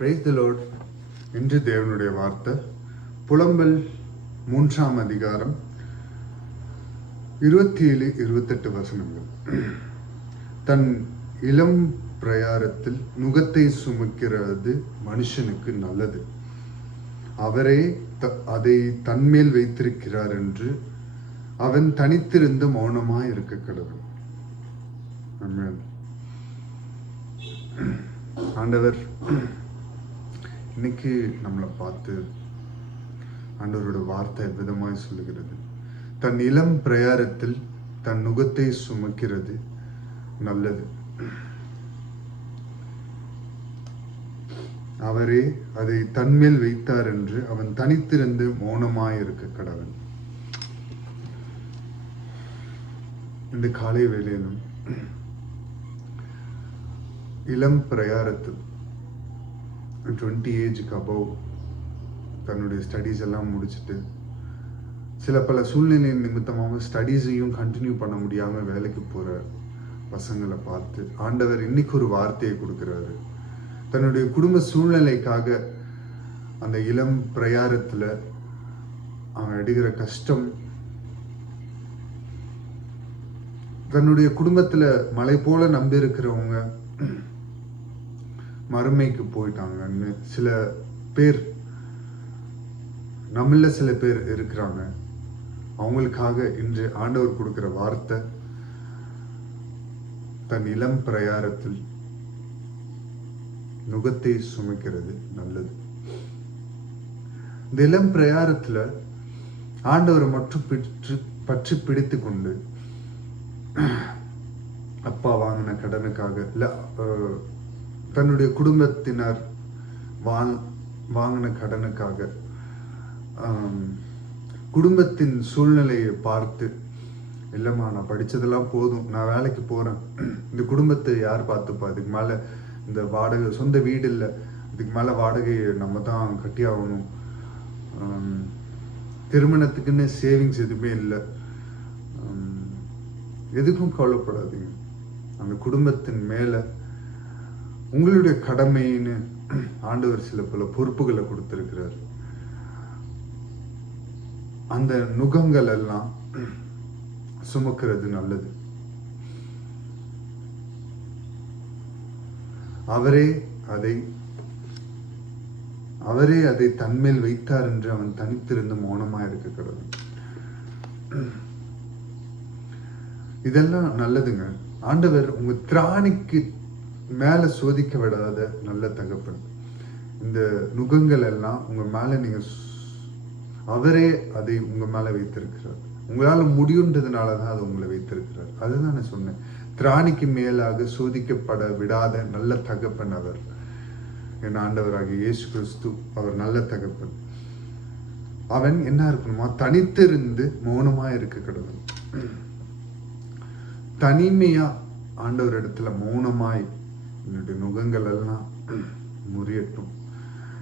Praise the Lord. இன்று தேவனுடைய வார்த்தை புலம்பல் 3ஆம் அதிகாரம் 27-28 வசனங்கள். தன் இளம் பிரயாரத்தில் நுகத்தை சுமக்கிறது மனுஷனுக்கு நல்லது, அவரே அதை தன்மேல் வைத்திருக்கிறார் என்று அவன் தனித்திருந்து மௌனமாய் இருக்க கடவுள். ஆண்டவர் இன்னைக்கு நம்மளை பார்த்து ஆண்டவரோட வார்த்தை விதமாய் சொல்லுகிறது, தன் இளம் பிரயாரத்தில் தன் நுகத்தை சுமக்கிறது நல்லது, அவரே அதை தன்மேல் வைத்தார் என்று அவன் தனித்திருந்து மௌனமாய் இருக்க கடவுள். இந்த காலை வேளையிலும் இளம் பிரயாரத்தில் 20 ஏஜுக்கு அபவ் தன்னுடைய ஸ்டடீஸ் எல்லாம் முடிச்சுட்டு சில பல சூழ்நிலை நிமித்தமாக ஸ்டடீஸையும் கண்டினியூ பண்ண முடியாமல் வேலைக்கு போகிற பசங்களை பார்த்து ஆண்டவர் இன்னைக்கு ஒரு வார்த்தையை கொடுக்குறாரு. தன்னுடைய குடும்ப சூழ்நிலைக்காக அந்த இளம் பிரயாரத்தில் அவன் எடுக்கிற கஷ்டம், தன்னுடைய குடும்பத்தில் மலை போல நம்பி இருக்கிறவங்க மறுமைக்கு போயிட்டாங்கன்னு சில பேர், நம்மள சில பேர் இருக்கிறாங்க. அவங்களுக்காக இன்று ஆண்டவர் கொடுக்கிற வார்த்தை, தன் இளம் பிரயாரத்தில் நுகத்தை சுமக்கிறது நல்லது. இந்த இளம் பிரயாரத்துல ஆண்டவரை மட்டும் பற்றி பிடித்து கொண்டு அப்பா வாங்கின கடனுக்காக இல்ல தன்னுடைய குடும்பத்தினர் வாங்கின கடனுக்காக குடும்பத்தின் சூழ்நிலையை பார்த்து, இல்லைம்மா நான் படித்ததெல்லாம் போதும், நான் வேலைக்கு போகிறேன், இந்த குடும்பத்தை யார் பார்த்துப்பா, இதுக்கு மேலே இந்த வாடகை, சொந்த வீடு இல்லை, இதுக்கு மேலே வாடகையை நம்ம தான் கட்டி ஆகணும், திருமணத்துக்குன்னு சேவிங்ஸ் எதுவுமே இல்லை, எதுக்கும் கவலைப்படாதீங்க, அந்த குடும்பத்தின் மேலே உங்களுடைய கடமைன்னு ஆண்டவர் சில பல பொறுப்புகளை கொடுத்திருக்கிறார். அந்த நுகங்கள் எல்லாம் சுமக்கிறது நல்லது, அவரே அதை தன்மேல் வைத்தார் என்று அவன் தனித்திருந்து மௌனமா இருக்க கடவுள். இதெல்லாம் நல்லதுங்க. ஆண்டவர் உங்க திராணிக்கு மேல சோதிக்க விடாத நல்ல தகப்பன். இந்த நுகங்கள் எல்லாம் உங்க மேல நீங்க, அவரே அதை உங்க மேல வைத்திருக்கிறார். உங்களால முடியுன்றதுனாலதான் அதை உங்களை வைத்திருக்கிறார். அதுதான் நான் சொன்னேன், திராணிக்கு மேலாக சோதிக்கப்பட விடாத நல்ல தகப்பன் அவர். என் ஆண்டவராகிய இயேசு கிறிஸ்து அவர் நல்ல தகப்பன். அவன் என்ன இருக்கணுமா, தனித்திருந்து மௌனமா இருக்க கடவுள். தனிமையா ஆண்டவர் இடத்துல மௌனமாய் என்னுடைய நுகங்கள் எல்லாம் முறியட்டும்,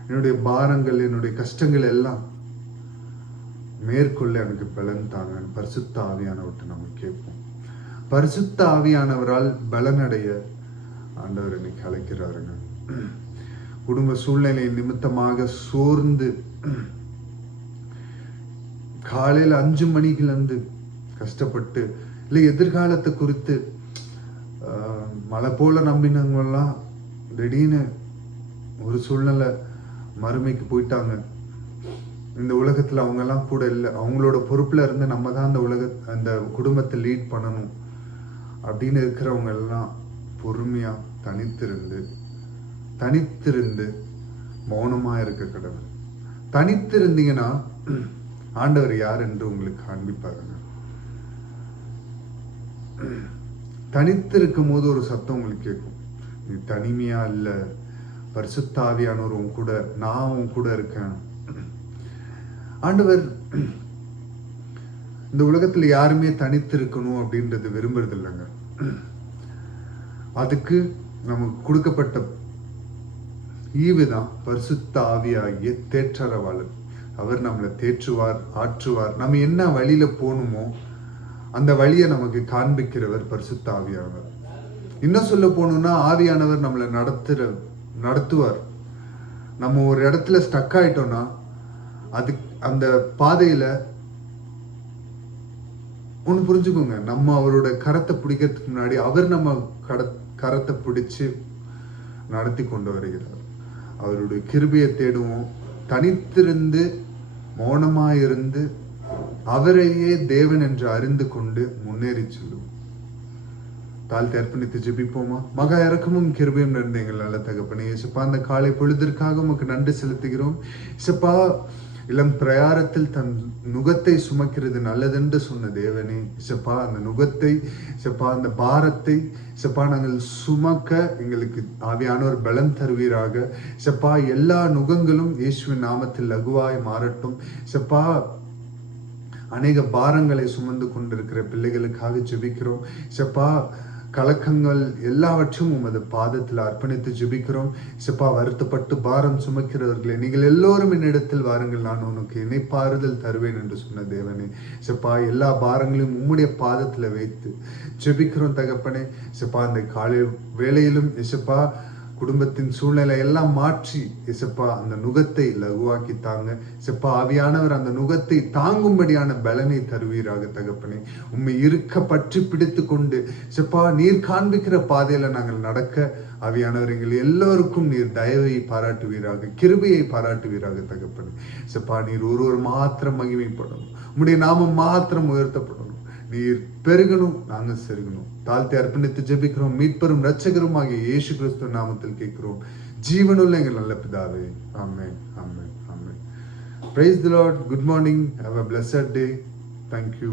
என்னுடைய பாரங்கள், என்னுடைய கஷ்டங்கள் எல்லாம் மேற்கொள்ள எனக்கு பலன் தாங்க. பரிசுத்த ஆவியானவர்கிட்ட நம்ம கேட்போம். பரிசுத்த ஆவியானவரால் பலனடைய ஆண்டவர் இன்னைக்கு அழைக்கிறாருங்க. குடும்ப சூழ்நிலை நிமித்தமாக சோர்ந்து காலையில 5 மணிக்குலேருந்து கஷ்டப்பட்டு, இல்லை எதிர்காலத்தை குறித்து மலை போல நம்பினவங்கெல்லாம் திடீர்னு ஒரு சூழ்நிலை மறுமைக்கு போயிட்டாங்க, இந்த உலகத்துல அவங்க எல்லாம் கூட இல்லை, அவங்களோட பொறுப்புல இருந்து நம்ம தான் அந்த குடும்பத்தை லீட் பண்ணணும் அப்படின்னு இருக்கிறவங்க எல்லாம் பொறுமையா தனித்திருந்து மௌனமா இருக்க கடவுள். தனித்திருந்தீங்கன்னா ஆண்டவர் யார் என்று உங்களுக்கு காண்பிப்பாருங்க. தனித்திருக்கும் போது ஒரு சத்தம் உங்களுக்கு கேட்கும், நீ தனிமையா இல்ல, பரிசுத்த ஆவியானவர் உன் கூட, நான் உன் கூட இருக்கேன். ஆண்டவர் இந்த உலகத்துல யாருமே தனித்திருக்கணும் அப்படின்றது விரும்புறது இல்லைங்க. அதுக்கு நமக்கு கொடுக்கப்பட்ட ஈவுதான் பரிசுத்த ஆவியாகிய தேற்றரவாளர். அவர் நம்மளை தேற்றுவார், ஆற்றுவார். நம்ம என்ன வழியில போகணுமோ அந்த வழியை நமக்கு காண்பிக்கிறவர் பரிசுத்த ஆவியானவர். இன்னும் சொல்ல போகணும்னா ஆவியானவர் நம்மளை நடத்துவார். நம்ம ஒரு இடத்துல ஸ்டக் ஆயிட்டோம்னா அது அந்த பாதையில ஒன்று புரிஞ்சுக்கோங்க, நம்ம அவரோட கரத்தை பிடிக்கிறதுக்கு முன்னாடி அவர் நம்ம கரத்தை பிடிச்சு நடத்தி கொண்டு வருகிறார். அவருடைய கிருபையை தேடுவோம். தனித்திருந்து மௌனமாயிருந்து அவரையே தேவன் என்று அறிந்து கொண்டு முன்னேறி செல்லுவோம். தாழ்த்தி அர்ப்பணித்து ஜெபிப்போமா? மகா இறக்கமும் கிருபையும் நிறைந்த எங்கள் நல்ல தகப்பனே, இசப்பா அந்த காலை பொழுதிற்காக உமக்கு நன்றி செலுத்துகிறோம். இசப்பா இளம் பிரயாரத்தில் தன் நுகத்தை சுமக்கிறது நல்லதென்று சொன்ன தேவனே, இசப்பா அந்த நுகத்தை, இசப்பா அந்த பாரத்தை, இசப்பா நாங்கள் சுமக்க எங்களுக்கு ஆவியானவர் பலம் தருவீராக. இசப்பா எல்லா நுகங்களும் இயேசுவின் நாமத்தில் லகுவாய் மாறட்டும். இசப்பா அநேக பாரங்களை சுமந்து கொண்டிருக்கிற பிள்ளைகளுக்காக ஜெபிக்கிறோம். இசப்பா கலக்கங்கள் எல்லாவற்றும் உமது பாதத்தில் அர்ப்பணித்து ஜெபிக்கிறோம். இசப்பா வருத்தப்பட்டு பாரம் சுமக்கிறவர்களே, நீங்கள் எல்லோரும் என்னிடத்தில் வாருங்கள், நான் உனக்கு இணைப்பாறுதல் தருவேன் என்று சொன்ன தேவனே, இசப்பா எல்லா பாரங்களையும் உம்முடைய பாதத்தில் வைத்து ஜெபிக்கிறோம் தகப்பனே. இசப்பா அந்த காலை வேளையிலும் இசப்பா குடும்பத்தின் சூழ்நிலை எல்லாம் மாற்றி இசப்பா அந்த நுகத்தை லகுவாக்கி தாங்க. இசப்பா ஆவியானவர் அந்த நுகத்தை தாங்கும்படியான பலனை தருவீராக தகப்பனே. உண்மை இருக்க பற்றி பிடித்து கொண்டு இசப்பா நீர் காண்பிக்கிற பாதையில நாங்கள் நடக்க ஆவியானவர் எங்கள் எல்லோருக்கும் நீர் தயவை பாராட்டுவீராக, கிருபையை பாராட்டுவீராக தகப்பனே. இசப்பா நீர் ஒருவர் மாத்திரம் மகிமைப்படணும், உம்முடைய நாமம் மாத்திரம் உயர்த்தப்படணும், நீர் பெருகணும், நாங்கள் செருகணும். தாழ்த்தி அர்ப்பணித்து ஜெபிக்கிறோம். மீட்பெரும் இரட்சகரும் ஆகிய இயேசு கிறிஸ்து நாமத்தில் கேட்கிறோம், ஜீவனுள்ள எங்கள் நல்ல பிதாவே. ஆமென், ஆமென், ஆமென். Praise the Lord. Good morning. Have a blessed day. Thank you.